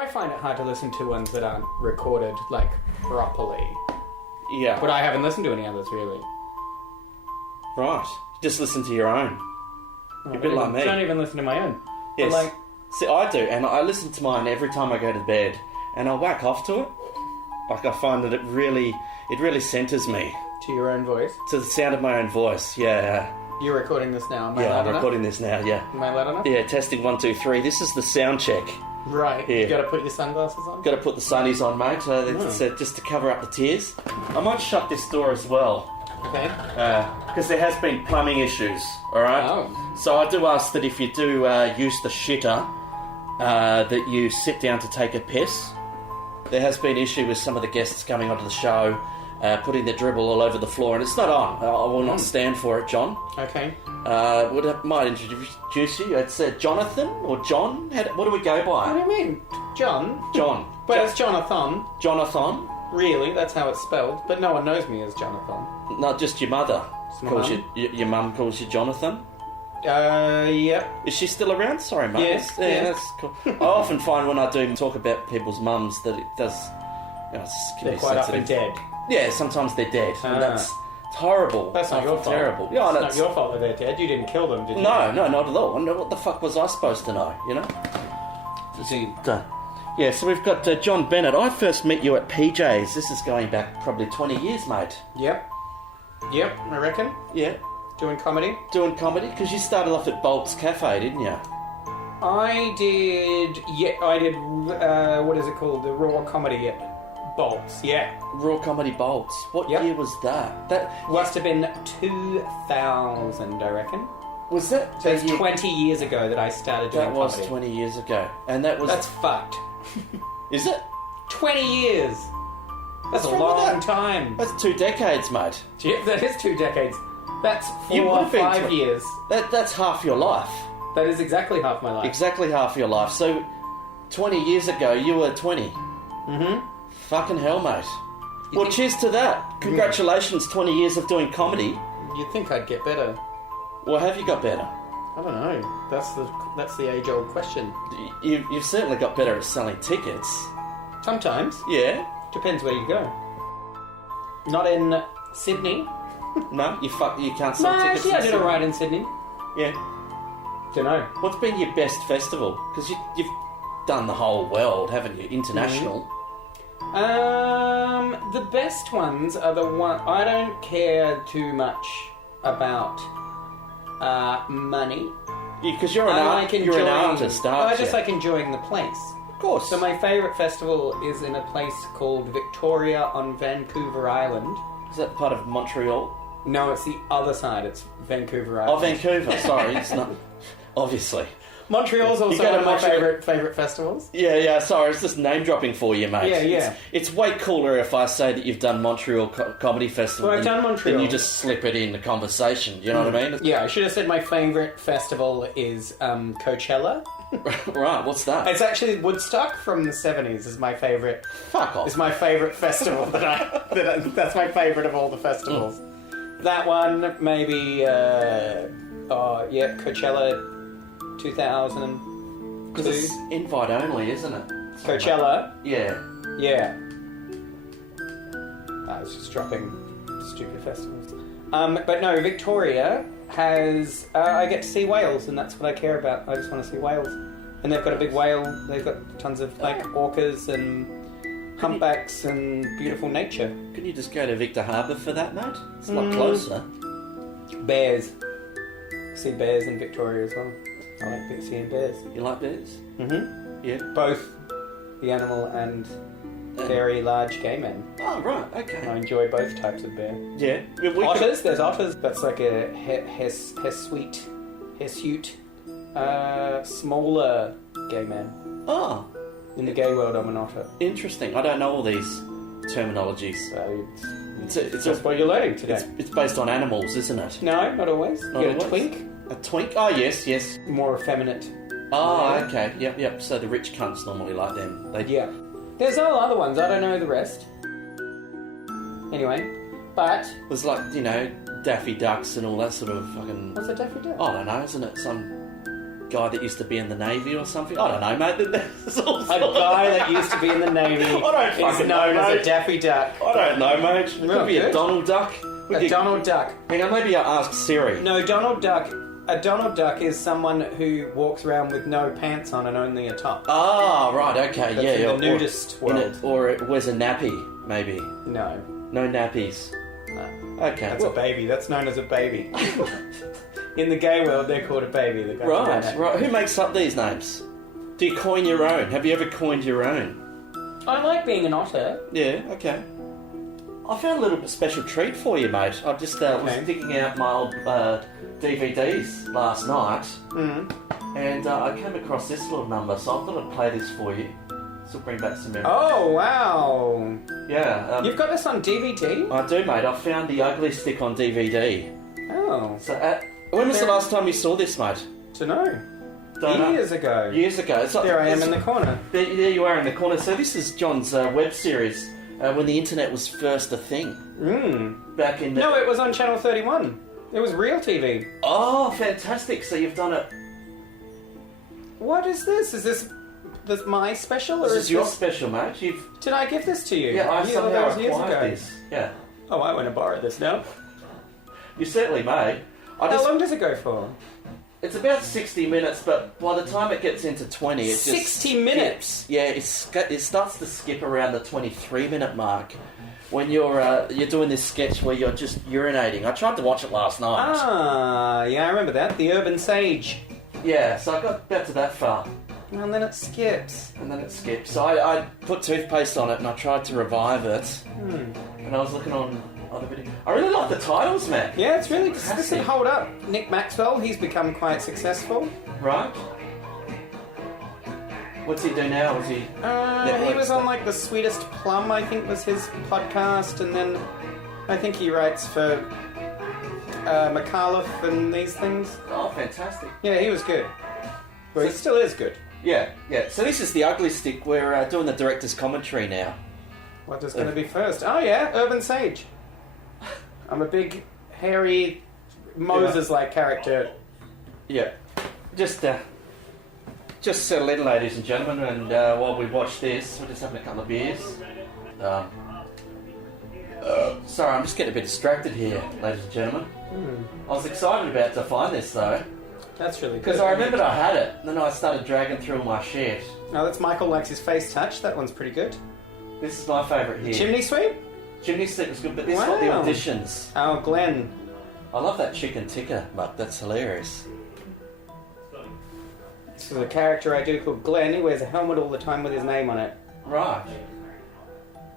I find it hard to listen to ones that aren't recorded, like, properly. Yeah. But I haven't listened to any others, really. Right. Just listen to your own. You're a bit like me. I don't even listen to my own. Yes. But, like, see, I do, and I listen to mine every time I go to bed, and I whack off to it. Like, I find that it really centres me. to your own voice. To the sound of my own voice, yeah. You're recording this now. Am I Yeah, loud I'm enough? recording this now, yeah. Am I loud enough? Yeah, testing 1, 2, 3. This is the sound check. Right. Yeah. You got to put your sunglasses on? Got to put the sunnies on, mate, just to cover up the tears. I might shut this door as well. Okay. Because there has been plumbing issues, alright? Oh. So I do ask that if you do use the shitter, that you sit down to take a piss. There has been issue with some of the guests coming onto the show, putting their dribble all over the floor, and it's not on. I will not stand for it, John. Okay. Might introduce you. It's Jonathan or John? What do we go What do by? you mean? John? John. Well, it's Jonathan. Jonathan? Really, that's how it's spelled. But no one knows me as Jonathan. Not just your mother. It's my Calls mum. your mum calls you Jonathan. Yep. Is she still around? Sorry, mum. Yes, Yeah, yeah. that's cool. I often find when I do talk about people's mums that it does. It's They're quite up and dead. Yeah, sometimes they're dead. Ah. And it's horrible. That's not your fault. Terrible. Yeah, It's that's not your fault that they're dead. You didn't kill them, did you? No, not at all. What the fuck was I supposed to know, you know? Yeah, so we've got Jon Bennett. I first met you at PJ's. This is going back probably 20 years, mate. Yep. Yep, I reckon. Yeah. Doing comedy. Doing comedy? Because you started off at Bolt's Cafe, didn't you? I did, what is it called? The Raw Comedy at Bolts, yeah. Raw Comedy Bolts. What Yep. year was that? That Must have been 2000, I reckon. was that. So it's the year- 20 years ago that I started doing That was comedy. 20 years ago, and that was. That's fucked. Is it? 20 years! That's a What's wrong with long that? time. That's 2 decades, mate. Yep, that is 2 decades. That's You 4 would or have been 5 tw- years. That's half your life. That is exactly half my life. Exactly half your life. So, 20 years ago, you were 20. Mm-hmm. Fucking hell, mate. Well, cheers to that. Congratulations, 20 years of doing comedy. You'd think I'd get better. Well, have you got better? I don't know. That's the age-old question. You've certainly got better at selling tickets. Sometimes. Yeah? Depends where you go. Not in Sydney. No? You can't sell No, tickets? actually, I in did Sydney? alright in Sydney. Yeah. Dunno. What's been your best festival? Because you've done the whole world, haven't you? International. The best ones are the one. I don't care too much about money. Because you're an I like you're an enjoying- artist, aren't I just you? like enjoying the place. Of course. So my favourite festival is in a place called Victoria on Vancouver Island. Is that part of Montreal? No, it's the other side. It's Vancouver Oh, Island. Vancouver. Sorry, it's not. Obviously. Montreal's You also go to one of my Montreal- favourite festivals. Yeah, sorry, it's just name dropping for you, mate. Yeah. It's way cooler if I say that you've done Montreal Comedy Festival. Well, I've done Montreal. Then you just slip it in the conversation, you know what I mean? Yeah, I should have said my favourite festival is Coachella. Right, what's that? It's actually Woodstock from the 70s is my favourite. Fuck off. It's my favourite festival that's my favourite of all the festivals. That one, maybe, Coachella 2002. Because it's invite only, isn't it? Coachella, Yeah. yeah. I was just dropping stupid festivals. But no, Victoria has... I get to see whales, and that's what I care about. I just want to see whales. And they've got a big whale. They've got tons of, orcas and humpbacks and beautiful nature. Can you just go to Victor Harbour for that, mate? It's a lot closer. Bears. See bears in Victoria as well. I like seeing bears. You like bears? Mm-hmm. Yeah. Both the animal and very large game men. Oh, right, I okay. enjoy both types of bear. Yeah. Otters, there's otters. That's like a hirsute, smaller gay man. Oh, In the gay world, I'm an otter. interesting. I don't know all these terminologies. So It's it's just what you're learning today. It's based on animals, isn't it? No, not always. Not You got a always? twink, A twink? Oh, yes. more effeminate. Oh, okay. Yep. So the rich cunts normally like them. Yeah. There's all other ones. I don't know the rest. Anyway, but There's like, Daffy Ducks and all that sort of fucking... what's a Daffy Duck? I don't know, isn't it? guy that used to be in the Navy or something. I don't know, mate. There's all A guy that used to be in the Navy is known as a Daffy Duck. I don't know, mate. It could be a Donald Duck. Donald Duck. Hang on, maybe I'll ask Siri. No, Donald Duck. A Donald Duck is someone who walks around with no pants on and only a top. Ah, right, okay, That's yeah. in the nudist world. Or it wears a nappy, maybe. No. No nappies. No. Okay. That's a baby. That's known as a baby. In the gay world, they're called a baby. The guy Right. Who makes up these names? Do you coin your own? Have you ever coined your own? I like being an otter. Yeah, okay. I found a little special treat for you, mate. I just was digging out my old DVDs last night, and I came across this little number, so I thought I'd play this for you. This will bring back some memories. Oh, wow. Yeah. You've got this on DVD? I do, mate. I found the Ugly Stick on DVD. Oh. So, when was the last time you saw this, mate? Dunno. Don't know. Years ago. Years ago. It's like, There I am in the corner. There you are in the corner. So this is John's web series when the internet was first a thing. Back in the... No, it was on Channel 31. It was real TV. Oh, fantastic. So you've done it... What is this? Is this my special? Or This is your special, mate. Did I give this to you? Yeah, I somehow that was years ago. acquired this. Yeah. Oh, I want to borrow this now. You certainly may. How long does it go for? It's about 60 minutes, but by the time it gets into 20, it's 60 minutes? Yeah, it starts to skip around the 23-minute mark when you're doing this sketch where you're just urinating. I tried to watch it last night. Ah, yeah, I remember that. The Urban Sage. Yeah, so I got about to that far. And then it skips. So I put toothpaste on it and I tried to revive it. And I was looking on other videos. I really like the titles, man. Yeah, it's really... This would hold up. Nick Maxwell, he's become quite successful. Right. What's he do now? Was he... he was on, like, The Sweetest Plum, I think was his podcast. And then I think he writes for McAuliffe and these things. Oh, fantastic. Yeah, he was good. Well, he still is good. Yeah. So this is the Ugly Stick. We're doing the director's commentary now. What is going to be first? Oh, yeah, Urban Sage. I'm a big, hairy, Moses-like character. Yeah. Just settle in, ladies and gentlemen, and while we watch this, we're just having a couple of beers. Sorry, I'm just getting a bit distracted here, ladies and gentlemen. I was excited about to find this, though. That's really good. Because I remembered I had it, and then I started dragging through my shit. Oh, that's Michael likes his face touch. That one's pretty good. This is my favourite here. Chimney Sweep? Chimney Sweep was good, but this got the auditions. Oh, Glenn. I love that chicken tikka, Muck. That's hilarious. This is a character I do called Glenn. He wears a helmet all the time with his name on it. Right.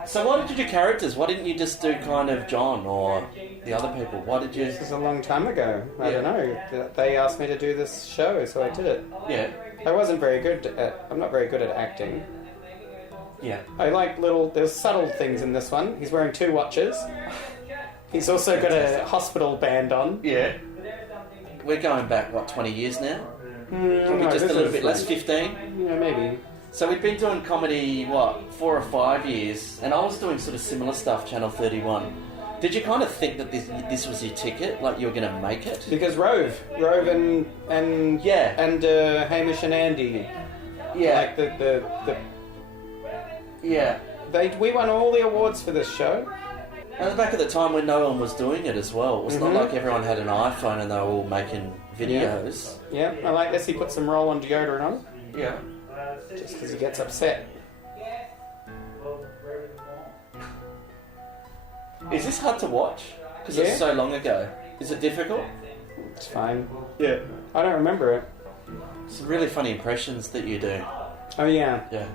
So why did you do characters? Why didn't you just do kind of John or the other people? Why did you... This is a long time ago. I don't know. They asked me to do this show, so I did it. Yeah. I wasn't very good at... I'm not very good at acting. Yeah. I like there's subtle things in this one. He's wearing 2 watches. He's also got a hospital band on. Yeah. We're going back, 20 years now? Probably just a little bit less, 15? Yeah, maybe. So we've been doing comedy, 4 or 5 years, and I was doing sort of similar stuff, Channel 31. Did you kind of think that this was your ticket, like you were going to make it? Because Rove and Hamish and Andy. Yeah. Like the Yeah. we won all the awards for this show. And back at the time when no one was doing it as well, it was not like everyone had an iPhone and they were all making videos. Yeah, I like this. He put some roll-on deodorant on. Yeah. Just because he gets upset. Is this hard to watch? Because it's so long ago. Is it difficult? It's fine. Yeah. I don't remember it. Some really funny impressions that you do. Oh, yeah. Yeah.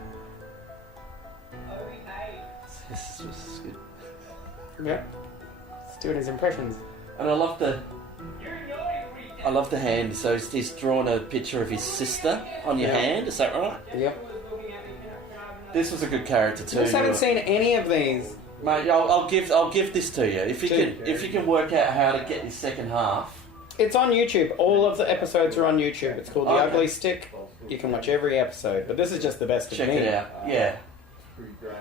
This is good. Yeah. He's doing his impressions. And I love the hand. So he's drawn a picture of his sister on your hand. Is that right? Yep. This was a good character too. I just haven't seen any of these. Mate, I'll give this to you if you can work out how to get your second half. It's on YouTube. All of the episodes are on YouTube. It's called The Ugly Stick. You can watch every episode, but this is just the best of me. Check it out. Yeah.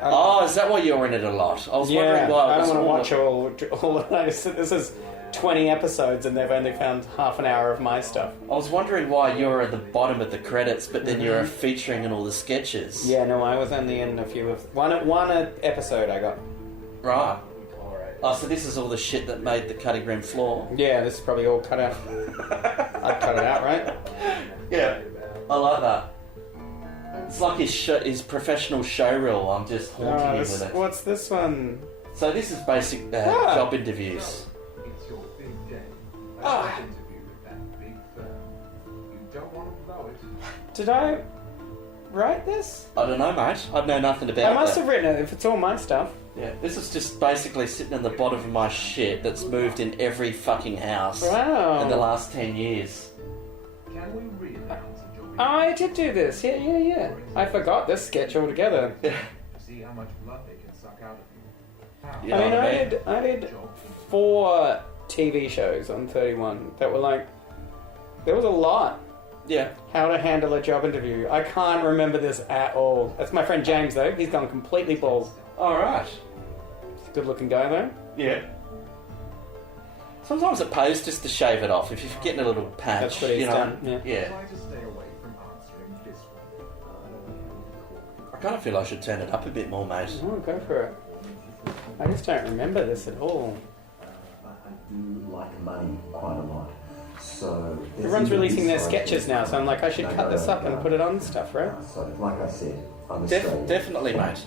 Oh, is that why you're in it a lot? I was wondering why. I don't want to watch all of this. This is 20 episodes and they've only found half an hour of my stuff. I was wondering why you're at the bottom of the credits, but then you're featuring in all the sketches. Yeah, no, I was only in a few of... One episode I got. Right. Oh, so this is all the shit that made the cutting room floor. Yeah, this is probably all cut out. I'd cut it out, right? Yeah, I like that. It's like his professional show reel. I'm just haunting him with it. What's this one? So this is basic job interviews. It's your big day. A job interview with that big firm. You don't want to blow it. Did I write this? I don't know, mate. I know nothing about it. I must have written it if it's all my stuff. Yeah, this is just basically sitting in the bottom of my shit that's moved in every fucking house Wow. in the last 10 years. Can we re-announce a job Oh, I did do this. Yeah. I forgot this sketch altogether. Yeah. See how much blood they can suck out of you. Yeah. I mean, what I I did 4 TV shows on 31 that were like... There was a lot. Yeah. How to handle a job interview. I can't remember this at all. That's my friend James, though. He's gone completely bald. Alright. He's a good-looking guy, though. Yeah. Sometimes it pays just to shave it off if you're getting a little patch. That's what he's done. Yeah. Try to stay away from answering this one. I kind of feel I should turn it up a bit more, mate. Oh, go for it. I just don't remember this at all. I do like money quite a lot. So Everyone's releasing their sketches now, so I'm like, I should cut this up and put it on stuff, right? So, like I said, I'm Australian. Definitely, mate.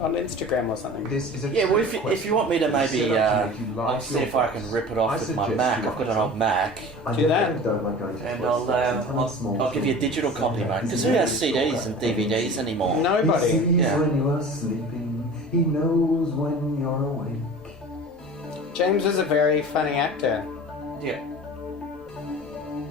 On Instagram or something. This is a Yeah, well, trick if you want me to maybe, question. If you like I'll see your if I boss, can rip it off I with my suggest Mac. you I've got an answer. old Mac. I Do that. don't like going to And toilets. I'll give you a digital copy, mate. Because who has CDs and DVDs anymore? He Nobody. sees Yeah. when you are sleeping. He knows when you're awake. James is a very funny actor. Yeah.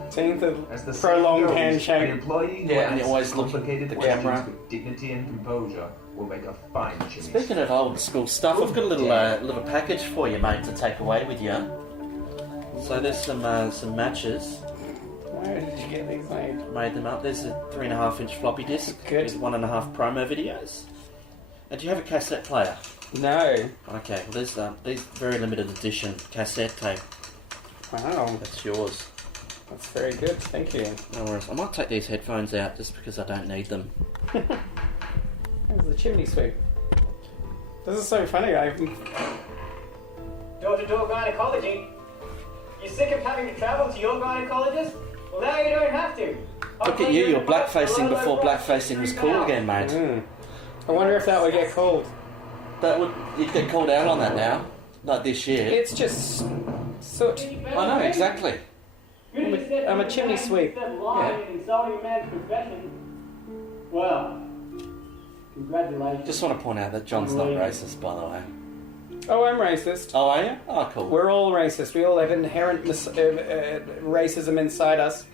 Seeing the As the prolonged saying goes, handshake. An employee who Yeah, and you asks always look at complicated the questions camera. with dignity and composure will make a fine chimney. Speaking of old school stuff, I've got a little package for you, mate, to take away with you. So there's some matches. Where did you get these made? Made them up. There's a 3.5-inch floppy disk. Good. There's 1.5 promo videos. And do you have a cassette player? No. Okay, well there's these very limited edition cassette tape. Wow. That's yours. That's very good. Thank you. No worries. I might take these headphones out just because I don't need them. There's the chimney sweep. This is so funny. Door-to-door gynecology. You sick of having to travel to your gynecologist? Well, now you don't have to. Look at you, you're blackfacing before blackfacing was cool again, mate. I wonder if that would get called. You'd get called out on that now. Like this year. It's just soot. I know, exactly. I'm a chimney sweep. Yeah. Insulting a man's profession. Well, congratulations. Just want to point out that John's not racist, by the way. Oh, I'm racist. Oh, are you? Oh, cool. We're all racist. We all have inherent racism inside us.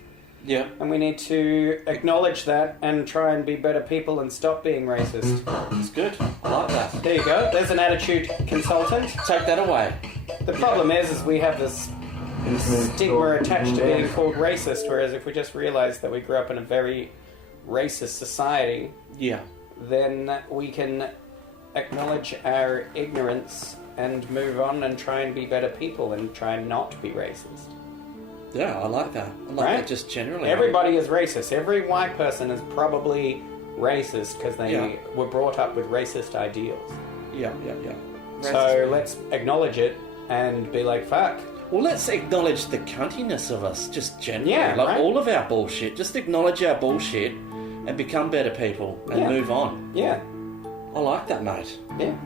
Yeah. And we need to acknowledge that and try and be better people and stop being racist. It's good. I like that. There you go. There's an attitude consultant. Take that away. The problem is we have this stigma attached to being called racist, whereas if we just realise that we grew up in a very racist society, Yeah. then we can acknowledge our ignorance and move on and try and be better people and try and not be racist. Yeah, I like that. I like Right? that just generally. Everybody is racist. Every white person is probably racist because they were brought up with racist ideals. Yeah. So let's acknowledge it and be like, fuck. Well, let's acknowledge the cuntiness of us, just generally. Yeah, like right? all of our bullshit. Just acknowledge our bullshit and become better people and move on. Yeah. I like that, mate. Yeah.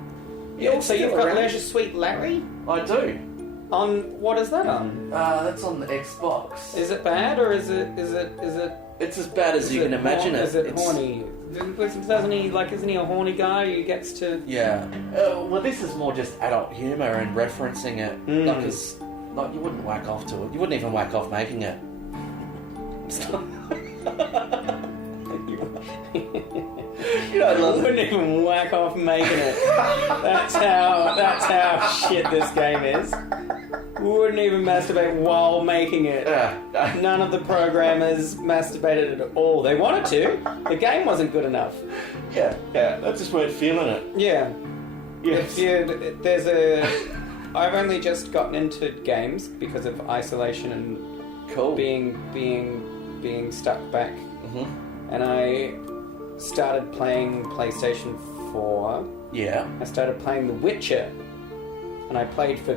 Yeah, it's So you've still got around. Leisure Suite Larry? I do. On what is that on? That's on the Xbox. Is it bad or is it It's as bad as you can imagine it. Is it It's- horny? Doesn't he isn't he a horny guy who gets to Yeah. Well, this is more just adult humour and referencing it. Like, 'cause, like, you wouldn't whack off to it. You wouldn't even whack off making it. You know, I love wouldn't even whack off making it. That's how shit this game is. Wouldn't even masturbate while making it. None of the programmers masturbated at all. They wanted to. The game wasn't good enough. Yeah, I just weren't feeling it. Yeah. Yes. I've only just gotten into games because of isolation and Cool. being stuck back. Mm-hmm. And I started playing PlayStation 4. Yeah. I started playing The Witcher. And I played for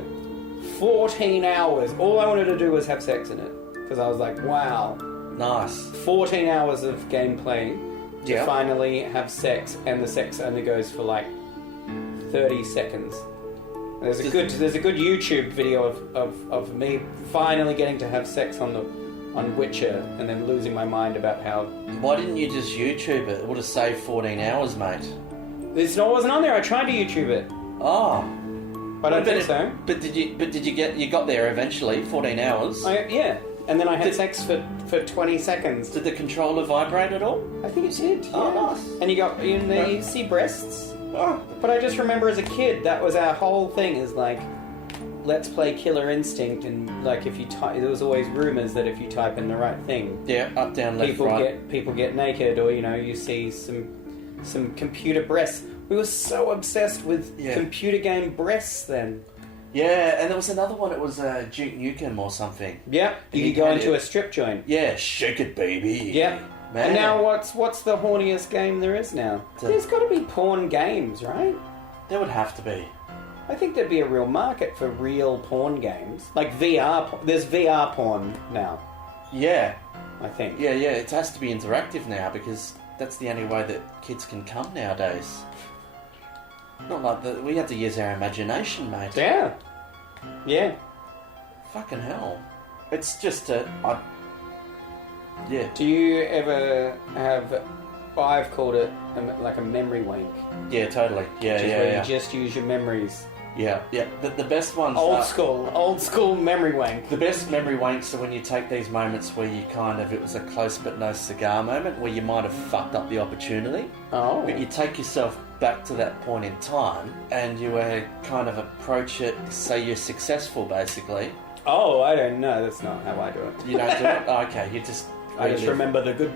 14 hours. All I wanted to do was have sex in it. Because I was like, wow. Nice. 14 hours of gameplay to Yeah. finally have sex. And the sex only goes for like 30 seconds. There's a good YouTube video of me finally getting to have sex on Witcher and then losing my mind about how Why didn't you just YouTube it? It would have saved 14 hours, mate. it wasn't on there. I tried to YouTube it, Oh. but I don't think so. But did you got there eventually, 14 hours? Yeah, and then I had sex for 20 seconds. Did the controller vibrate at all? I think it did. Oh, yeah. nice. And you see breasts. Oh. But I just remember as a kid, that was our whole thing, is like, let's play Killer Instinct, and like if you type, there was always rumours that if you type in the right thing, Yeah, up, down, left, right. people get naked, or you see some computer breasts. We were so obsessed with computer game breasts then. Yeah, and there was another one, it was Duke Nukem or something. Yeah, you could go into a strip joint. Yeah, shake it, baby. Yeah. Man. And now what's the horniest game there is now? There's got to be porn games, right? There would have to be. I think there'd be a real market for real porn games. Like VR, there's VR porn now, Yeah. I think. Yeah, it has to be interactive now because that's the only way that kids can come nowadays. Not like that. We have to use our imagination, mate. Yeah. Yeah. Fucking hell. It's just yeah. Do you ever have, I've called it like a memory wank. Yeah, totally. Yeah, Which is yeah, where yeah. you just use your memories. Yeah. The best ones Old are... school memory wank. The best memory wanks are when you take these moments where you it was a close but no cigar moment where you might have fucked up the opportunity. Oh. But you take yourself back to that point in time and you kind of approach it, say you're successful basically. Oh, I don't know. That's not how I do it. You don't do it? Oh, okay, you just... I just remember the good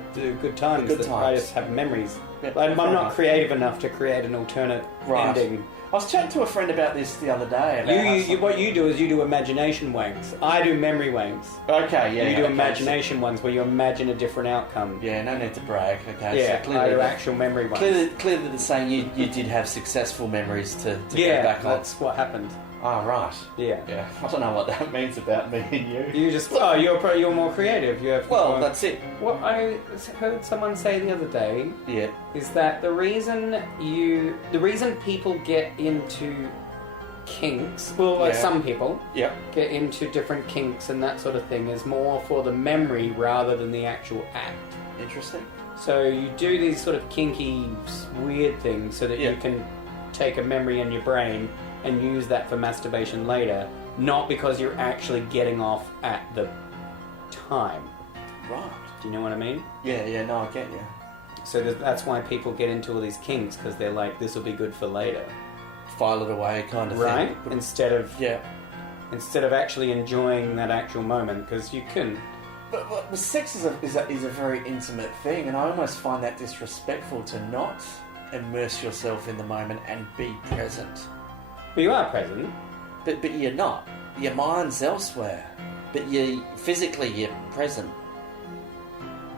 times. The good I times. just have memories. Yeah, I'm fair not enough. creative enough to create an alternate Right. ending. I was chatting to a friend about this the other day. About What you do is you do imagination wanks. I do memory wanks. Okay, yeah. You do okay, imagination ones where you imagine a different outcome. Yeah, no need to brag. Okay, Yeah, so I do actual memory ones. clearly they're saying you did have successful memories to Yeah, go back on. that's what happened. Oh, right. Yeah. Yeah, I don't know what that means about me and you. You just you're more creative. You have Well, that's it. What I heard someone say the other day Yeah. is that the reason people get into kinks, Yeah. some people Yeah. get into different kinks and that sort of thing, is more for the memory rather than the actual act. Interesting. So you do these sort of kinky, weird things so that Yeah. you can take a memory in your brain and use that for masturbation later, not because you're actually getting off at the time. Right. Do you know what I mean? Yeah, no, I get you. So that's why people get into all these kinks, because they're like, this will be good for later. File it away kind of Right? thing. Instead of Yeah. actually enjoying that actual moment, because you can... But sex is a very intimate thing, and I almost find that disrespectful to not immerse yourself in the moment and be present. But you are present. But you're not. Your mind's elsewhere. But physically you're present.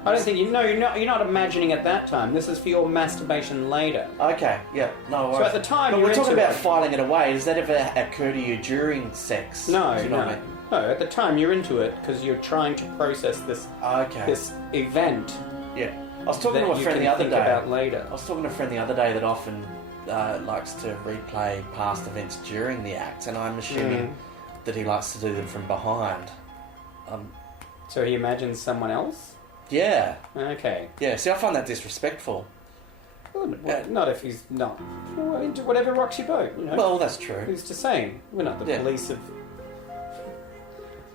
I don't think you're not imagining at that time. This is for your masturbation later. Okay, yeah, no worries. So at the time, but you're we're talking into about it. filing it away. Does that ever occur to you during sex? No, Do you know what I no. mean? No, at the time you're into it because you're trying to process this Okay. event Yeah. I was talking that to a you friend can the other think day. about later. I was talking to a friend the other day that often likes to replay past events during the act, and I'm assuming that he likes to do them from behind. So he imagines someone else? Yeah. Okay. Yeah, see, I find that disrespectful. Well, not if he's not. Well, into whatever rocks your boat, you know? Well, that's true. Who's to say? We're not the Yeah. police of...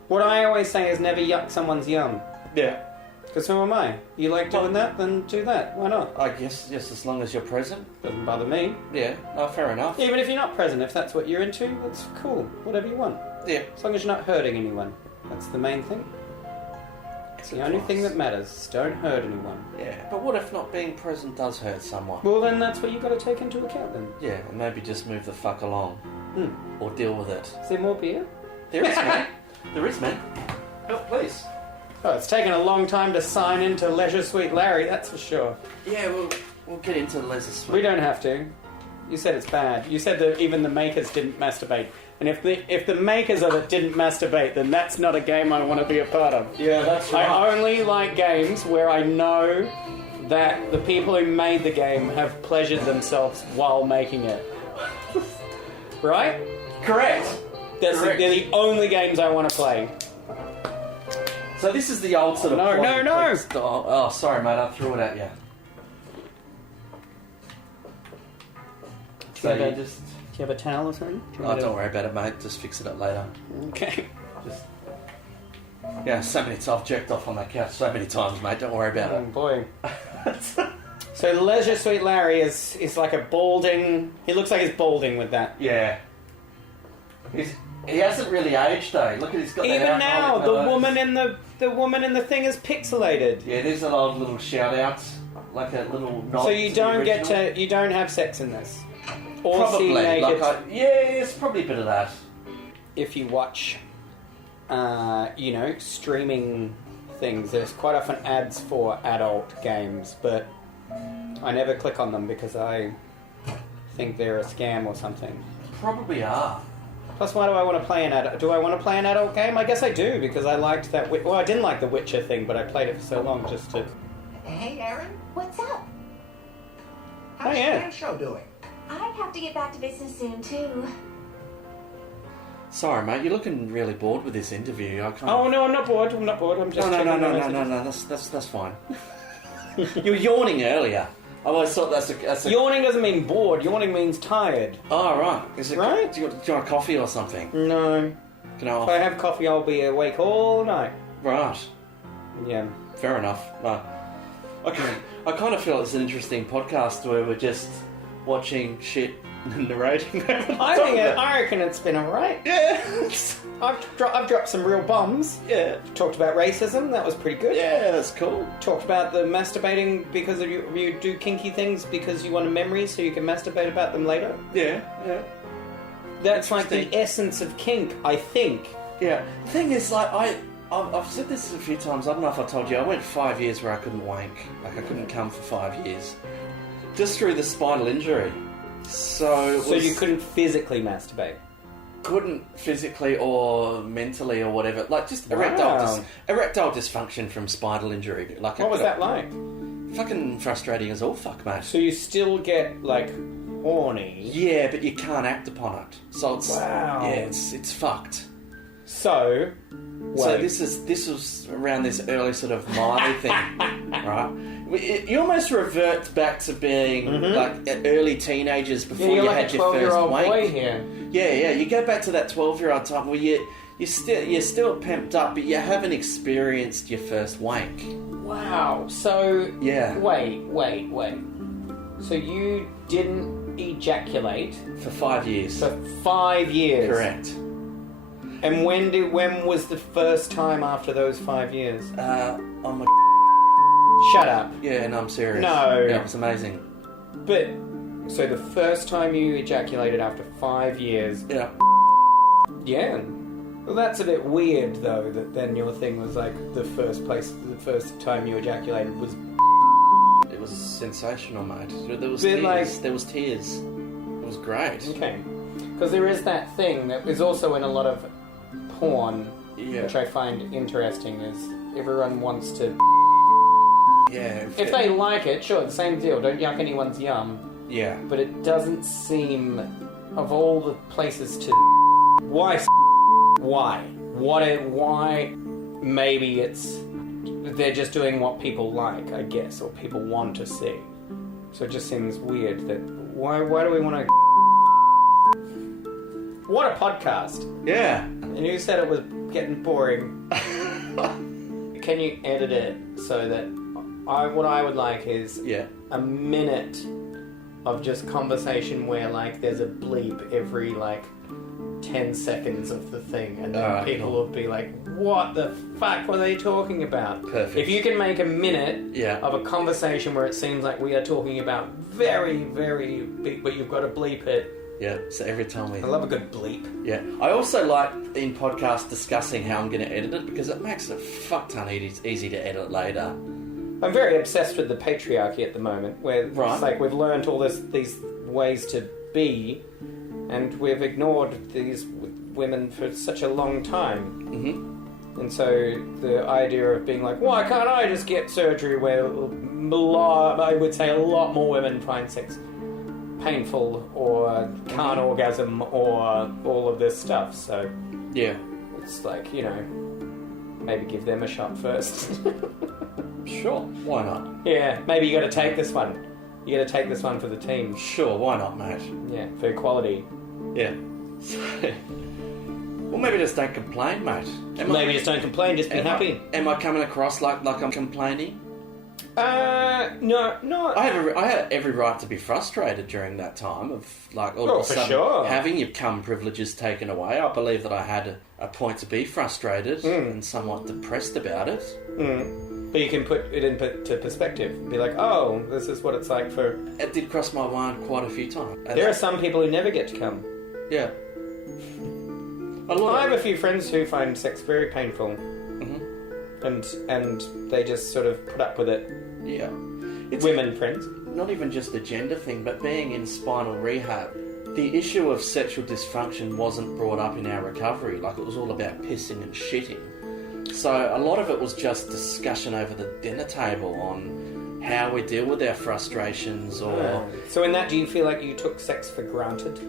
What I always say is never yuck someone's yum. Yeah. Because who am I? You like doing that? Then do that. Why not? I guess, just as long as you're present. Doesn't bother me. Yeah, no, fair enough. Even if you're not present, if that's what you're into, that's cool. Whatever you want. Yeah. As long as you're not hurting anyone. That's the main thing. It's the only thing that matters. Don't hurt anyone. Yeah, but what if not being present does hurt someone? Well, then that's what you got to take into account then. Yeah, and maybe just move the fuck along. Or deal with it. Is there more beer? There is, man. There is, man. Help, please. Oh, it's taken a long time to sign into Leisure Suite Larry, that's for sure. Yeah, we'll get into Leisure Suite. We don't have to. You said it's bad. You said that even the makers didn't masturbate. And if the makers of it didn't masturbate, then that's not a game I want to be a part of. Yeah, that's right. I only like games where I know that the people who made the game have pleasured themselves while making it. Right? Correct. They're the only games I want to play. So this is the old sort of... No. Oh, sorry, mate. I threw it at you. So you just... Do you have a towel or something? Don't worry about it, mate. Just fix it up later. Okay. Just... Yeah, so many times. I've jerked off on that couch so many times, mate. Don't worry about Oh, boy. So Leisure Suite Larry is like a balding... He looks like he's balding with that. Yeah. He hasn't really aged, though. Look at he's got Even that now, alcoholic nose. the woman in the thing is pixelated. Yeah, there's an old little shout-out. Like a little nod So you to don't the get original. to... You don't have sex in this. Or Probably. see naked... Yeah, it's probably a bit of that. If you watch, streaming things, there's quite often ads for adult games, but I never click on them because I think they're a scam or something. Probably are. Plus, why do I want to play an adult? Do I want to play an adult game? I guess I do, because I liked that... Well, I didn't like the Witcher thing, but I played it for so long just to... Hey, Aaron. What's up? How's Oh, yeah. the band show doing? I have to get back to business soon, too. Sorry, mate. You're looking really bored with this interview. I can't... Oh, no, I'm not bored. I'm not bored. I'm just checking my messages. No. That's fine. You were yawning earlier. I always thought that's a... Yawning doesn't mean bored. Yawning means tired. Oh, right. Is it... Right? Do you want a coffee or something? No. Can I... If I have coffee, I'll be awake all night. Right. Yeah. Fair enough. I kind of feel it's an interesting podcast where we're just watching shit and narrating. I reckon it's been alright. Yeah. I've dropped some real bombs. Yeah. Talked about racism. That was pretty good. Yeah, that's cool. Talked about the masturbating because of you do kinky things because you want a memory so you can masturbate about them later. Yeah. That's like the Interesting. essence of kink, I think. Yeah. The thing is, like, I've said this a few times. I don't know if I told you. I went 5 years where I couldn't wank. Like, I couldn't come for 5 years. Just through the spinal injury. So you couldn't physically masturbate. couldn't physically or mentally or whatever. Like, just Wow. erectile dysfunction from spinal injury. Like, What was that like? Fucking frustrating as all fuck, mate. So you still get, like, horny. Yeah, but you can't act upon it. So it's... Wow. Yeah, it's fucked. So... So wait. this was around this early sort of Miley thing, right? You almost revert back to being like early teenagers before you're you like had a your first 12-year-old wank. boy here. Yeah. You go back to that 12-year-old time where you're still pimped up, but you haven't experienced your first wank. Wow. So... Yeah. Wait. So you didn't ejaculate For 5 years. for 5 years? Correct. And when was the first time after those 5 years? Oh my... Shut up. Yeah, no, I'm serious. No. Yeah, it was amazing. But, so the first time you ejaculated after 5 years... Yeah. Yeah. Well, that's a bit weird, though, that then your thing was like the first time you ejaculated was... It was sensational, mate. There was Bit tears. like- There was tears. It was great. Okay. Because there is that thing that is also in a lot of porn, Yeah. which I find interesting, is everyone wants to... Yeah. If they like it, sure, the same deal. Don't yuck anyone's yum. Yeah. But it doesn't seem, of all the places to... Why? Why? Why? Maybe it's... They're just doing what people like, I guess, or people want to see. So it just seems weird that... Why do we want to... What a podcast. Yeah. And you said it was getting boring. Can you edit it so that... what I would like is Yeah. a minute of just conversation where, like, there's a bleep every, like, 10 seconds of the thing, and then Alright, people cool. will be like, what the fuck were they talking about? Perfect. If you can make a minute Yeah. of a conversation where it seems like we are talking about very, very big, but you've got to bleep it. Yeah, so every time we... I love a good bleep. Yeah. I also like, in podcasts, discussing how I'm going to edit it, because it makes it a fuck ton easy to edit later. I'm very obsessed with the patriarchy at the moment, where Right. it's like we've learned all these ways to be, and we've ignored these women for such a long time. Mm-hmm. And so the idea of being like, why can't I just get surgery where I would say a lot more women find sex painful or can't orgasm or all of this stuff. So Yeah. it's like, you know, maybe give them a shot first. Sure. Why not? Yeah, maybe you got to take this one. You got to take this one for the team. Sure, why not, mate? Yeah, for equality. Yeah. Well, maybe just don't complain, mate. Maybe just don't complain, just be happy. Am I coming across like I'm complaining? No. I had every right to be frustrated during that time of like all of a for sudden sure. having your cum privileges taken away. I believe that I had a point to be frustrated and somewhat depressed about it. But you can put it into perspective. Be like, oh, this is what it's like for... It did cross my mind quite a few times. And There are some people who never get to come. yeah. I have a few friends who find sex very painful. And they just sort of put up with it. Yeah. It's Women friends. not even just a gender thing, but being in spinal rehab, the issue of sexual dysfunction wasn't brought up in our recovery. Like, it was all about pissing and shitting. So a lot of it was just discussion over the dinner table on how we deal with our frustrations or... So in that, do you feel like you took sex for granted?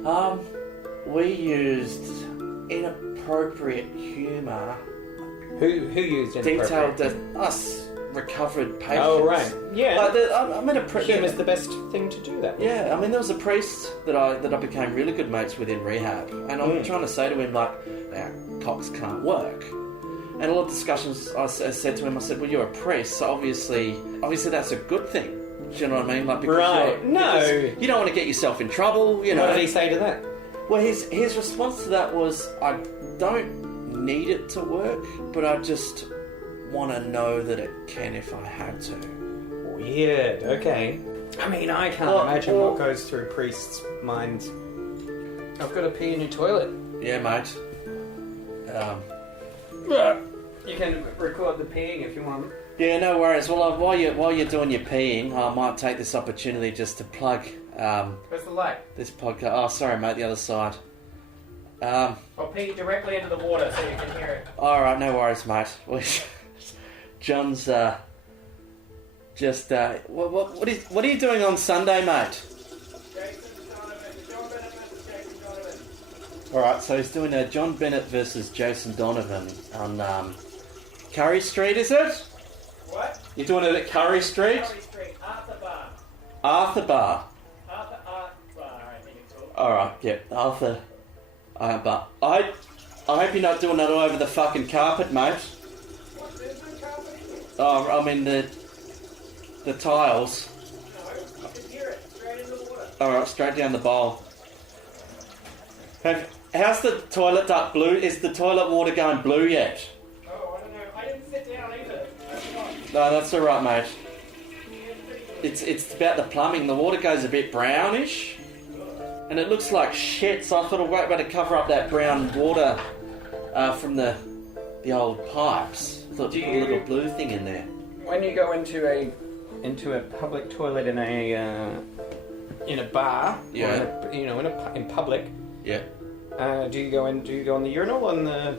We used inappropriate humour. Who used Detailed inappropriate? us recovered patients. Oh, right. Yeah. Like I met a Humour's the best thing to do that with. Yeah, I mean, there was a priest that I became really good mates with in rehab, and I'm trying to say to him, like, our cocks can't work. And a lot of discussions, I said to him, I said, well, you're a priest, so obviously that's a good thing. Do you know what I mean? Like, because Right. No. because you don't want to get yourself in trouble, you know. What did he say to that? Well, his response to that was, I don't need it to work, but I just want to know that it can if I had to. Weird. Okay. I mean, I can't imagine what goes through priests' minds. I've got to pee in your toilet. Yeah, mate. You can record the peeing if you want. Yeah, no worries. Well, while you're doing your peeing, I might take this opportunity just to plug Where's the light? this podcast. Oh, sorry, mate. The other side. I'll pee directly into the water so you can hear it. All right, no worries, mate. John's just what are you doing on Sunday, mate? Jon Bennett versus Jason Donovan. All right, so he's doing a Jon Bennett versus Jason Donovan on Curry Street, is it? What? You're doing it at Curry Street? Curry Street, Arthur Bar. Arthur Bar. Arthur Art Bar, I think it's called. All right, yeah, Arthur. But I hope you're not doing that all over the fucking carpet, mate. What, there's no carpet in here? Oh, I mean the tiles. No, you can hear it straight into the water. All right, straight down the bowl. How's the toilet duct blue? Is the toilet water going blue yet? Oh, I don't know. I didn't sit down either. I forgot. No, that's all right, mate. Yeah, it's pretty good. It's about the plumbing. The water goes a bit brownish, and it looks like shit. So I thought I'd wait to cover up that brown water from the the old pipes. I thought Do put a you- little blue thing in there. When you go into a public toilet in a bar, Yeah. or in public, Yeah. do you go on the urinal or on the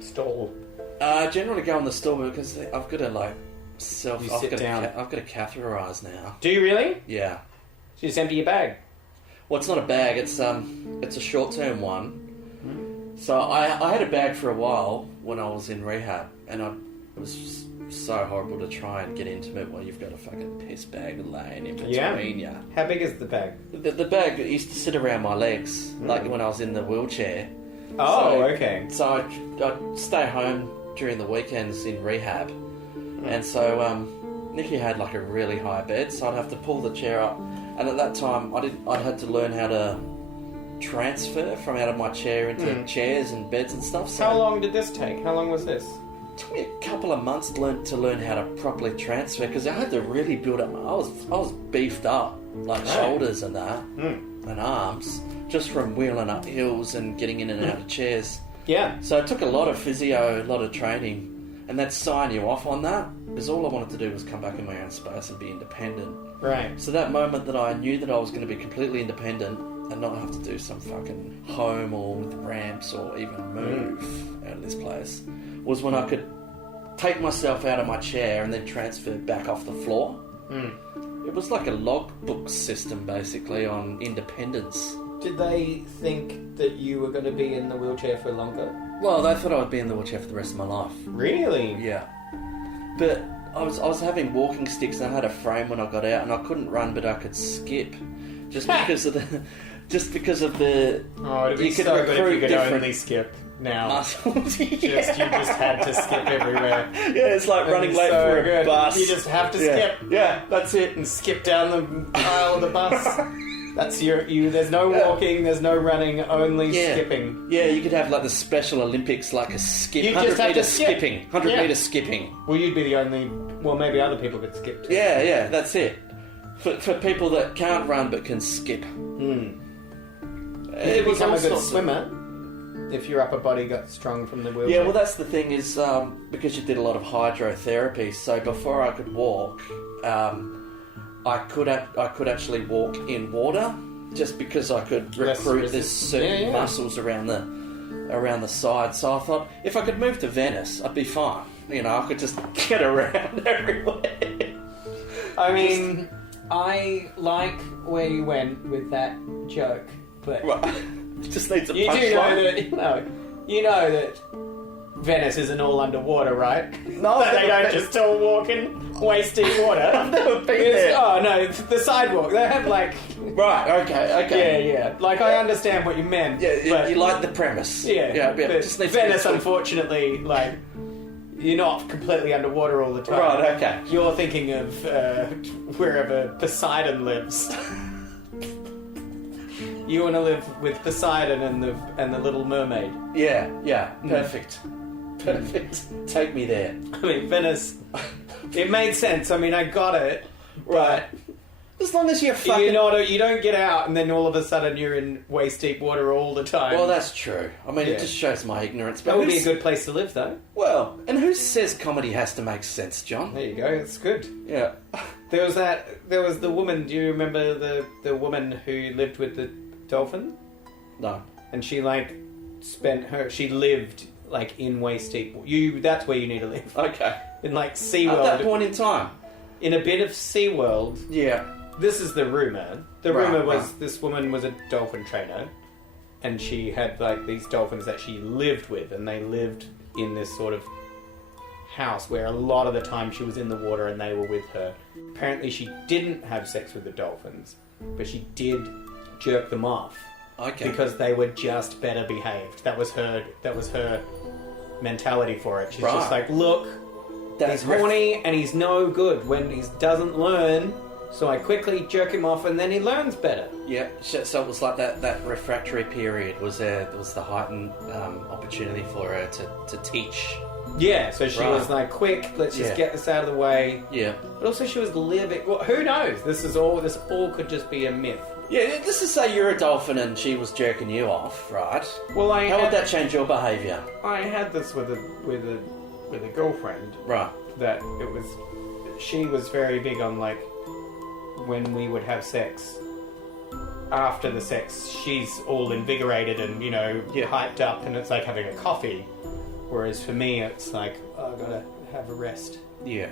stall? Generally go on the stall because I've got to like self. You I've sit got down. I've got to catheterise now. Do you really? Yeah. So you just empty your bag. Well, it's not a bag. It's a short-term one. So I had a bag for a while when I was in rehab, and it was just so horrible to try and get intimate when you've got a fucking piss bag laying in between you. How big is the bag? The bag used to sit around my legs, like when I was in the wheelchair. Oh, So- okay. So I'd stay home during the weekends in rehab, and so Nikki had like a really high bed, so I'd have to pull the chair up, and at that time I'd had to learn how to transfer from out of my chair into chairs and beds and stuff. So How long did this take? How long was this? it took me a couple of months to learn how to properly transfer, because I had to really build up. I was beefed up, like shoulders and that, and arms, just from wheeling up hills and getting in and out of chairs. Yeah. So it took a lot of physio, a lot of training, and they'd sign you off on that, because all I wanted to do was come back in my own space and be independent. Right. So that moment that I knew that I was going to be completely independent and not have to do some fucking home or with ramps or even move out of this place, was when I could take myself out of my chair and then transfer back off the floor. It was like a logbook system, basically, on independence. Did they think that you were going to be in the wheelchair for longer? Well, they thought I would be in the wheelchair for the rest of my life. Really? Yeah. But I was having walking sticks and I had a frame when I got out, and I couldn't run, but I could skip. Just because of the Oh, it'd be you could so good if you recruit could different only skip now. muscles. You just had to skip everywhere. Yeah, it's like running It's late so for a good. bus. You just have to Yeah. skip. Yeah, that's it. And skip down the aisle of the bus. That's you. There's no walking. There's no running. Only skipping. Yeah, you could have like the Special Olympics, like a skip. You 100 just have to metre skip. skipping. 100 Yeah. metre skipping. Well, you'd be the only. Well, maybe other people could skip too. Yeah, that's it. For people that can't run but can skip. You It could was become all a good sorts of- swimmer if your upper body got strong from the wheelchair. Yeah, well, that's the thing is because you did a lot of hydrotherapy. So before I could walk, I could actually walk in water, just because I could Less recruit resist- this certain muscles around the side. So I thought if I could move to Venice, I'd be fine. You know, I could just get around everywhere. I mean, I like where you went with that joke, but Just needs a you do punchline. know that Venice isn't all underwater, right? No, That they don't just all walk in wasting water. I've never been there. Oh no, the sidewalk. They have like Right, okay. yeah. Like I understand what you meant. Yeah, but, you like the premise. yeah. but But just needs to be Venice, tweaked. unfortunately, like you're not completely underwater all the time. Right, okay. You're thinking of wherever Poseidon lives. You want to live with Poseidon and the Little Mermaid. Yeah, perfect. Take me there. I mean, Venice. It made sense. I mean, I got it. Right. As long as you're fucking... You don't get out and then all of a sudden you're in waist deep water all the time. Well, that's true. I mean, Yeah. it just shows my ignorance. But that would be a who's- good place to live, though. Well, and who says comedy has to make sense, John? There you go. It's good. Yeah. There was the woman. Do you remember the woman who lived with the dolphin? No. And she she lived like in waist deep. That's where you need to live. Okay. In like At SeaWorld. that point in time. In a bit of SeaWorld. Yeah. This is the rumour. The Right, rumour was right. this woman was a dolphin trainer, and she had like these dolphins that she lived with, and they lived in this sort of house where a lot of the time she was in the water and they were with her. Apparently, she didn't have sex with the dolphins, but she did jerk them off Okay. because they were just better behaved. That was her mentality for it. She's Right. just like, look, That's he's horny and he's no good when he doesn't learn. So I quickly jerk him off and then he learns better. Yeah, so it was like that refractory period was there was the heightened opportunity for her to teach. Yeah, so she Right. was like, quick, let's just Yeah. get this out of the way. Yeah. But also she was living, well, who knows? This all could just be a myth. Yeah, let's just say you're a dolphin and she was jerking you off, right? Well, How would that change your behaviour? I had this with a girlfriend Right. that she was very big on like, when we would have sex, after the sex, she's all invigorated and, hyped up, and it's like having a coffee. Whereas for me, it's like, oh, I've got to have a rest. Yeah.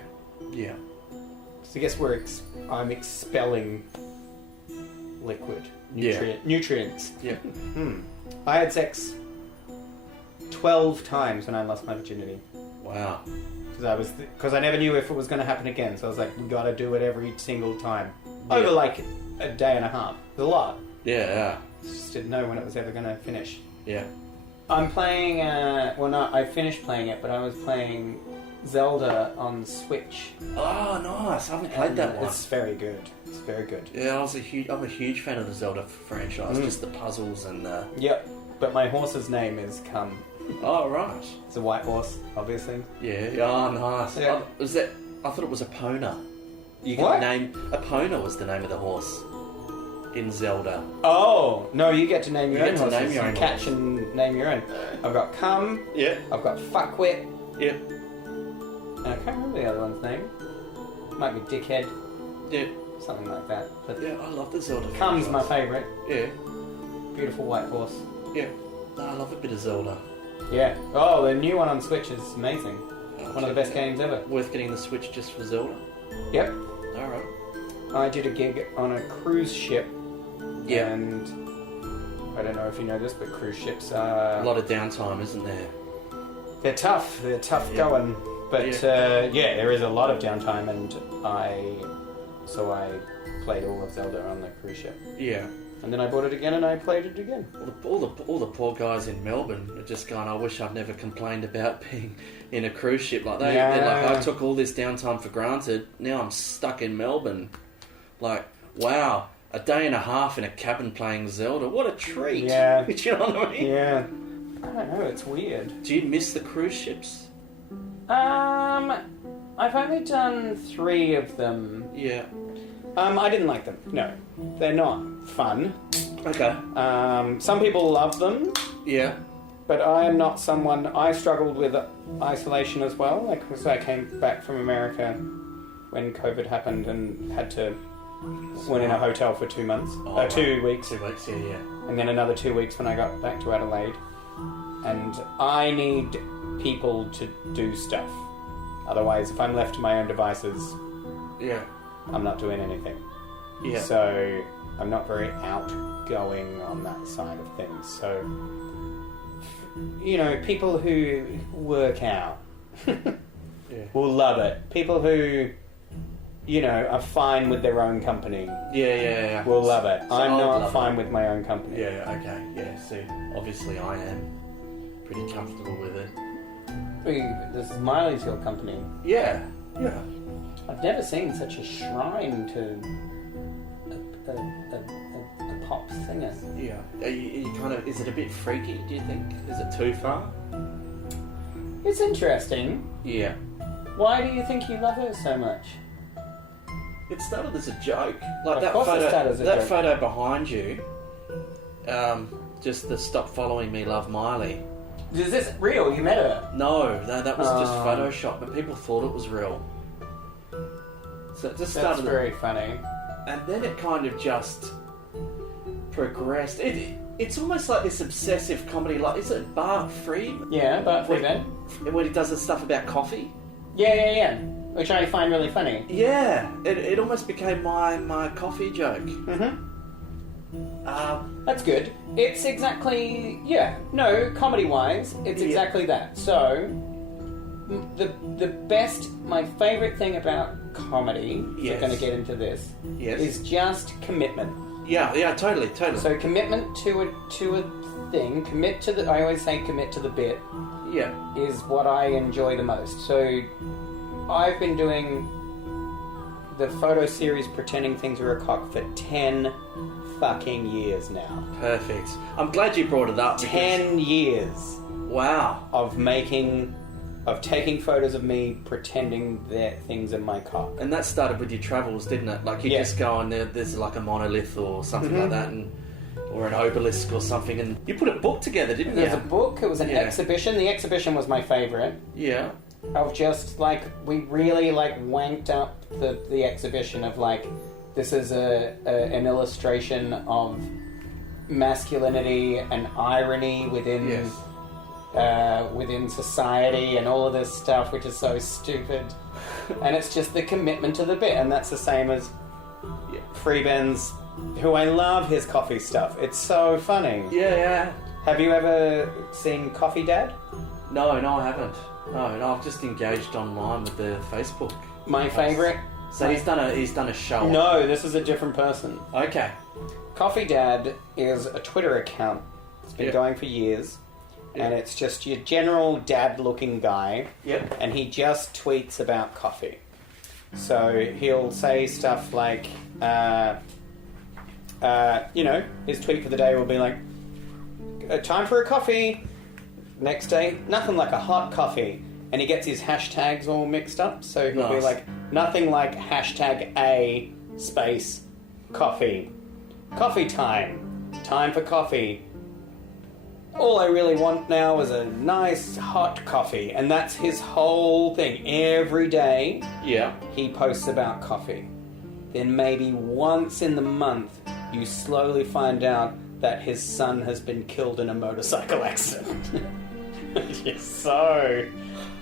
Yeah. So I guess I'm expelling liquid Yeah. nutrients. Yeah. I had sex 12 times when I lost my virginity. Wow. Because I never knew if it was going to happen again. So I was like, we got to do it every single time. Yeah. Over like a day and a half. It was a lot. Yeah. Just didn't know when it was ever going to finish. Yeah. I'm playing, I finished playing it, but I was playing Zelda on Switch. Oh, nice. I haven't played that one. It's very good. It's very good. Yeah, I'm a huge fan of the Zelda franchise. Just the puzzles and the... Yep. But my horse's name is Come. Oh, right. It's a white horse, obviously. Yeah. Oh, nice. Yeah. I thought it was Epona. You What? Epona was the name of the horse in Zelda. Oh no! You get to name your You own get to horses. name your You own catch horse. and name your own. I've got Come. Yeah. I've got Fuckwit. Yeah. And I can't remember the other one's name. Might be Dickhead, Yeah. something like that. But Yeah, I love the Zelda Come's my franchise. favourite. Yeah. Beautiful white horse. Yeah. No, I love a bit of Zelda. Yeah. Oh, the new one on Switch is amazing. Oh, One of the best games ever. Worth getting the Switch just for Zelda. Yep. Alright. I did a gig on a cruise ship. Yeah. And I don't know if you know this, but cruise ships A are... lot of downtime, isn't there? They're tough. They're tough Yeah. going. But Yeah. there is a lot of downtime, and I played all of Zelda on the cruise ship. Yeah. And then I bought it again, and I played it again. All the poor guys in Melbourne are just going, I wish I'd never complained about being in a cruise ship. Like they're like, I took all this downtime for granted. Now I'm stuck in Melbourne. Like, wow, a day and a half in a cabin playing Zelda. What a treat. Yeah. Do you know what I mean? Yeah. I don't know. It's weird. Do you miss the cruise ships? I've only done 3 of them. Yeah. I didn't like them. No, they're not fun. Okay. Some people love them, Yeah. but I am not someone. I struggled with isolation as well. Like, because I came back from America when COVID happened and had to went in a hotel for 2 months, Oh, 2 weeks, 2 weeks. Yeah, yeah. and then another 2 weeks when I got back to Adelaide. And I need people to do stuff. Otherwise, if I'm left to my own devices, Yeah. I'm not doing anything. Yeah. So I'm not very outgoing on that side of things. So, you know, people who work out will love it. People who, you know, are fine with their own company Yeah. will love it. So I'm I'll not love fine it. with my own company. Yeah, okay. Yeah, see, obviously I am pretty comfortable with it. This is Miley's your company. Yeah. Yeah. I've never seen such a shrine to a pop singer. Yeah. Are you kind of, is it a bit freaky, do you think? Is it too far? It's interesting. Yeah. Why do you think you love her so much? It started as a joke. Like Of that course it photo, started as a that joke. photo behind you, just the stop following me, love Miley. Is this real? You met her? No, that was just Oh. Photoshop, but people thought it was real. So it just That's started, very funny. and then it kind of just progressed. It's almost like this obsessive comedy. Like, is it Bart Freed Yeah, but for Wait. then. when he does the stuff about coffee? Yeah. Which I find really funny. Yeah, it almost became my coffee joke. Mm-hmm. Um, That's good. It's exactly, comedy-wise, it's Yeah. exactly that. So, the best, my favourite thing about comedy, if Yes. we're going to get into this, Yes. is just commitment. yeah, totally. So commitment to a thing, I always say commit to the bit, Yeah. is what I enjoy the most. So, I've been doing the photo series Pretending Things Are a Cock for 10 fucking years now. Perfect. I'm glad you brought it up. because- 10 years Wow. of taking photos of me pretending that things are my cock. And that started with your travels, didn't it? Like you Yeah. just go and there's like a monolith or something Mhm. like that, or an obelisk or something, and you put a book together, didn't There's you? a book, it was an Yeah. exhibition. The exhibition was my favourite. Yeah. Of just we really wanked up the exhibition of this is an illustration of masculinity and irony within Yes. within society and all of this stuff, which is so stupid. And it's just the commitment to the bit, and that's the same as Yeah. Freeben's, who I love his coffee stuff. It's so funny. Yeah. Have you ever seen Coffee Dad? No, I haven't. No, I've just engaged online with the Facebook. My favourite. So he's done a show. No, this is a different person. Okay. Coffee Dad is a Twitter account. It's been Yeah. going for years. and it's just your general dad-looking guy. Yep. And he just tweets about coffee. So he'll say stuff like, his tweet for the day will be like, time for a coffee. Next day, nothing like a hot coffee. And he gets his hashtags all mixed up. So he'll be like, nothing like #A space coffee. Coffee time. Time for coffee. All I really want now is a nice hot coffee. And that's his whole thing. Every day, he posts about coffee. Then maybe once in the month, you slowly find out that his son has been killed in a motorcycle accident.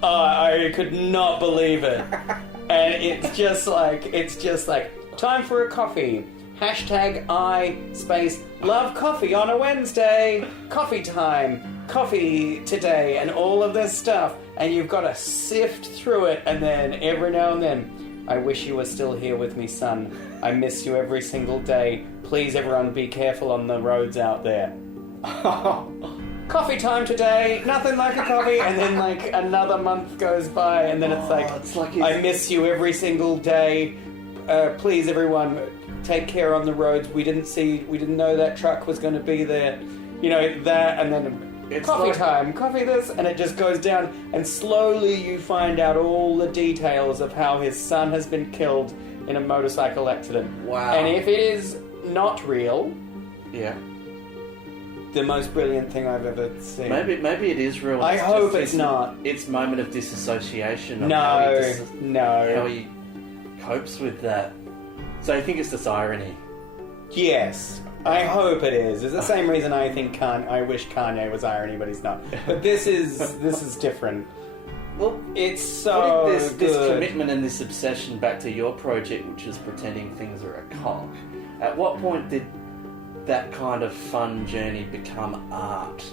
I could not believe it. And it's just like, time for a coffee. #I space love coffee on a Wednesday. Coffee time. Coffee today. And all of this stuff. And you've got to sift through it. And then every now and then, I wish you were still here with me, son. I miss you every single day. Please, everyone, be careful on the roads out there. Coffee time today. Nothing like a coffee. And then, like, another month goes by. And then it's like I miss you every single day. Please, everyone, take care on the roads. We didn't know that truck was going to be there. You know, that, and then it's coffee time, coffee this, and it just goes down, and slowly you find out all the details of how his son has been killed in a motorcycle accident. Wow. And if it is not real, yeah, the most brilliant thing I've ever seen. Maybe it is real. I hope it's not. It's moment of disassociation. No. How he copes with that. So I think it's this irony. Yes. I hope it is. It's the same reason I think I wish Kanye was irony, but he's not. But this is different. Well, it's so putting this good. commitment and this obsession back to your project, which is pretending things are a cock. At what point did that kind of fun journey become art?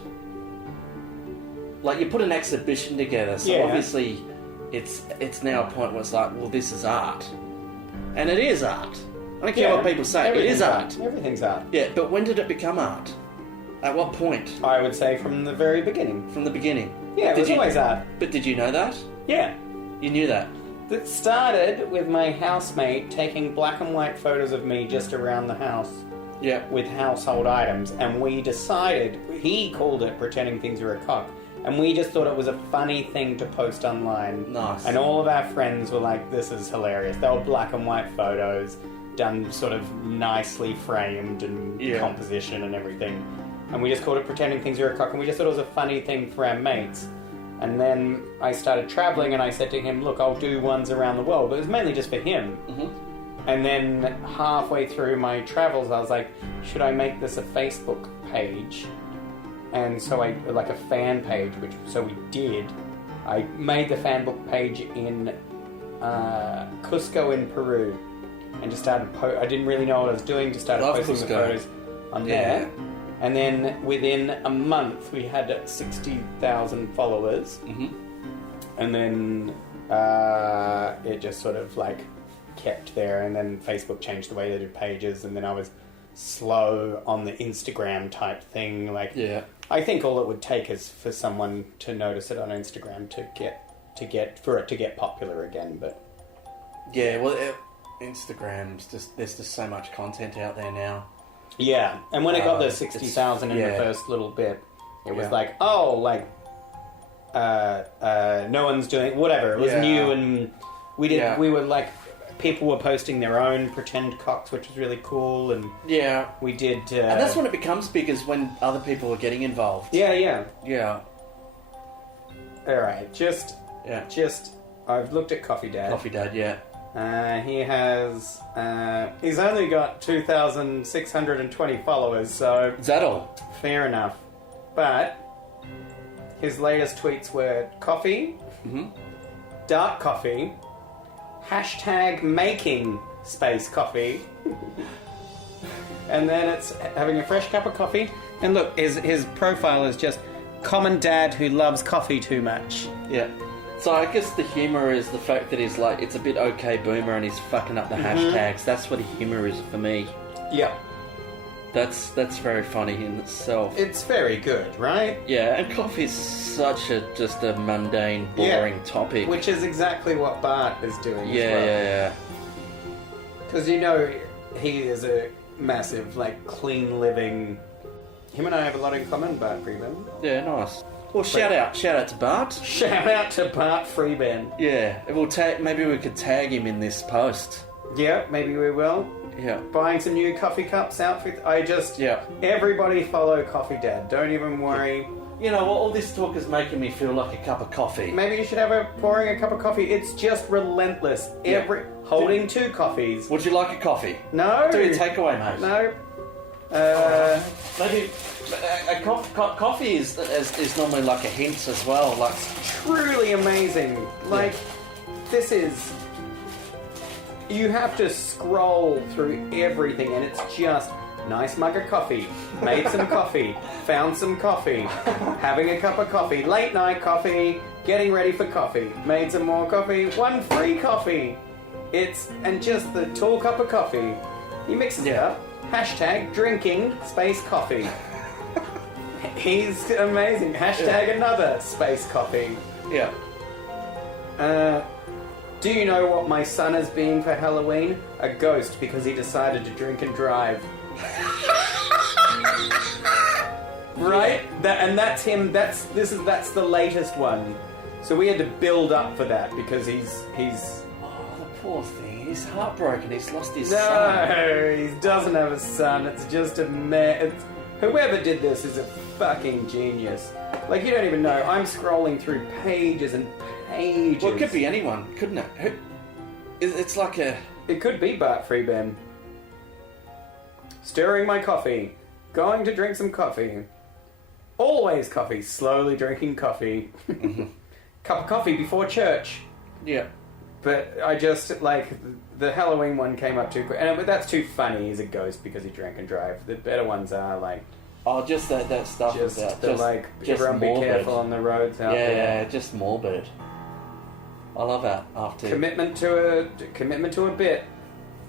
Like, you put an exhibition together, so obviously it's now a point where it's like, well, this is art. And it is art. I don't care what people say. It is art. Everything's art. Yeah, but when did it become art? At what point? I would say from the very beginning. From the beginning? Yeah, it was always art. But did you know that? Yeah. You knew that? It started with my housemate taking black and white photos of me just around the house. Yeah. With household items. And we decided, he called it pretending things were a cock. And we just thought it was a funny thing to post online. Nice. And all of our friends were like, this is hilarious. They were black and white photos, done sort of nicely framed and composition and everything. And we just called it pretending things were a cock. And we just thought it was a funny thing for our mates. And then I started travelling and I said to him, look, I'll do ones around the world. But it was mainly just for him. Mm-hmm. And then halfway through my travels, I was like, should I make this a Facebook page? And so like a fan page, so we did. I made the fan book page in Cusco in Peru, and just started. I didn't really know what I was doing. Just started posting the photos on there, and then within a month we had 60,000 followers, and then it just sort of like kept there. And then Facebook changed the way they did pages, and then I was slow on the Instagram type thing. I think all it would take is for someone to notice it on Instagram to get popular again. But Instagram's there's just so much content out there now. Yeah, and when it got the 60,000 in the first little bit, it was like, no one's doing whatever. It was new, and we were like, people were posting their own pretend cocks, which was really cool, and we did. And that's when it becomes big, is when other people are getting involved. Yeah. All right, just I've looked at Coffee Dad. Coffee Dad, he has. He's only got 2,620 followers, so is that all? Fair enough, but his latest tweets were coffee, dark coffee. #making space coffee. And then it's having a fresh cup of coffee. And look, his profile is just common dad who loves coffee too much. Yeah. So I guess the humour is the fact that he's like, it's a bit okay boomer and he's fucking up the hashtags. That's what the humour is for me. Yeah. That's very funny in itself. It's very good, right? Yeah, and coffee's such just a mundane, boring topic. Which is exactly what Bart is doing yeah, as well. yeah. Because he is a massive, like, clean living. Him and I have a lot in common, Bart Freeman. Yeah, nice. Well, shout out to Bart. Shout out to Bart Freeman. Yeah, maybe we could tag him in this post. Yeah, maybe we will. Yeah. Buying some new coffee cups, outfits. Yeah. Everybody follow Coffee Dad. Don't even worry. You know, all this talk is making me feel like a cup of coffee. Maybe you should have pouring a cup of coffee. It's just relentless. Yeah. Holding 2 coffees. Would you like a coffee? No. Do a takeaway, mate. No. Maybe a coffee is normally like a hint as well. Like Truly amazing. Like, this is... You have to scroll through everything, and it's just nice mug of coffee, made some coffee, found some coffee, having a cup of coffee, late night coffee, getting ready for coffee, made some more coffee, 1 free coffee. And just the tall cup of coffee. He mixes it up. Hashtag drinking space coffee. He's amazing. Hashtag another space coffee. Yeah. Do you know what my son is being for Halloween? A ghost, because he decided to drink and drive. Right? That's him. That's the latest one. So we had to build up for that because he's. Oh, the poor thing. He's heartbroken. He's lost his son. No, he doesn't have a son. It's just a man. Whoever did this is a fucking genius. Like, you don't even know. I'm scrolling through pages and pages. Well, it could be anyone, couldn't it? It's like a... It could be Bart Freeman. Stirring my coffee. Going to drink some coffee. Always coffee. Slowly drinking coffee. Cup of coffee before church. Yeah. But I just, like, the Halloween one came up too quick. But that's too funny. He's a ghost because he drank and drove. The better ones are, like... Oh, just that stuff Just about... the, like, everyone morbid. be careful on the roads out there. Yeah, just morbid. I love that after... Commitment to a bit.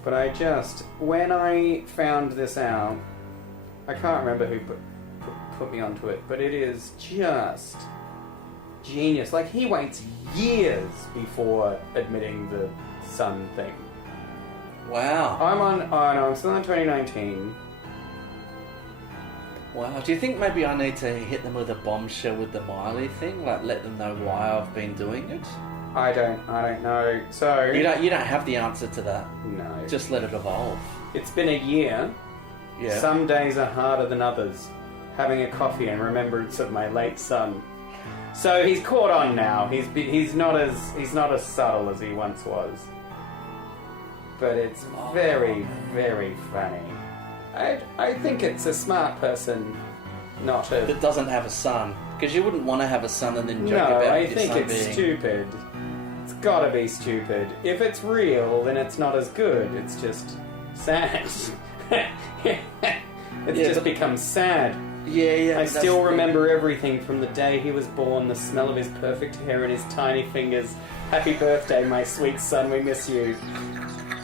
But when I found this out, I can't remember who put me onto it, but it is just genius. Like, he waits years before admitting the son thing. Wow. I'm still on 2019. Wow. Do you think maybe I need to hit them with a bombshell with the Miley thing? Like, let them know why I've been doing it? I don't know. So You don't have the answer to that. no. Just let it evolve. It's been a year. Yeah. Some days are harder than others. Having a coffee in remembrance of my late son. So he's caught on now. He's not as subtle as he once was. But it's very, very funny. I think it's a smart person, not a... That doesn't have a son. Because you wouldn't want to have a son and then joke No, about I your think son it's being... stupid. It's gotta be stupid. If it's real, then it's not as good. It's just sad. Becomes sad. Yeah. I that's still the thing. remember everything from the day he was born, the smell of his perfect hair and his tiny fingers. Happy birthday, my sweet son, we miss you.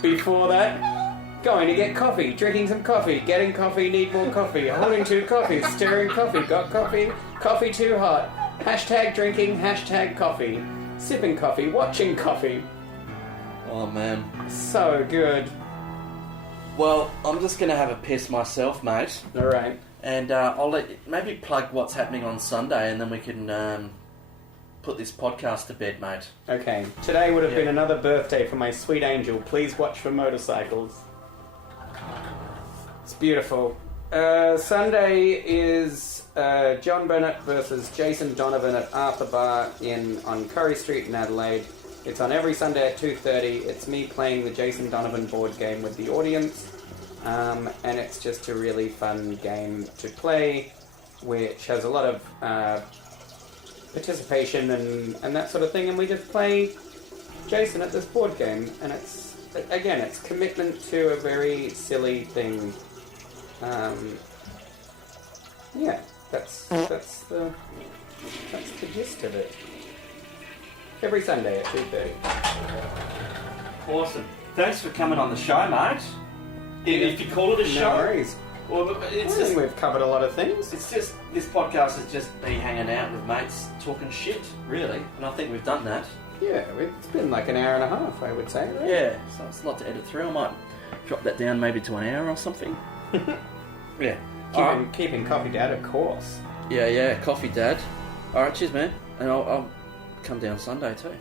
Before that, going to get coffee, drinking some coffee, getting coffee, need more coffee, holding 2 coffees, stirring coffee, got coffee, coffee too hot, hashtag drinking, hashtag coffee, sipping coffee, watching coffee. Oh, man. So good. Well, I'm just going to have a piss myself, mate. Alright. And I'll maybe plug what's happening on Sunday, and then we can put this podcast to bed, mate. Okay. Today would have been another birthday for my sweet angel. Please watch for motorcycles. It's beautiful. Sunday is Jon Bennett versus Jason Donovan at Arthur Bar on Curry Street in Adelaide. It's on every Sunday at 2:30. It's me playing the Jason Donovan board game with the audience. And it's just a really fun game to play, which has a lot of participation and that sort of thing. And we just play Jason at this board game. And it's commitment to a very silly thing. That's the gist of it. Every Sunday at 2:30. Awesome. Thanks for coming on the show, mate. If you call it a show. No worries. Well, I it's think just, we've covered a lot of things. it's just this podcast is just me hanging out with mates, talking shit, really, and I think we've done that. Yeah, it's been like an hour and a half, I would say. Right? Yeah, so it's a lot to edit through. I might drop that down maybe to an hour or something. Yeah. Keeping Coffee Dad, of course. Yeah, coffee, Dad. All right, cheers, man, and I'll come down Sunday too.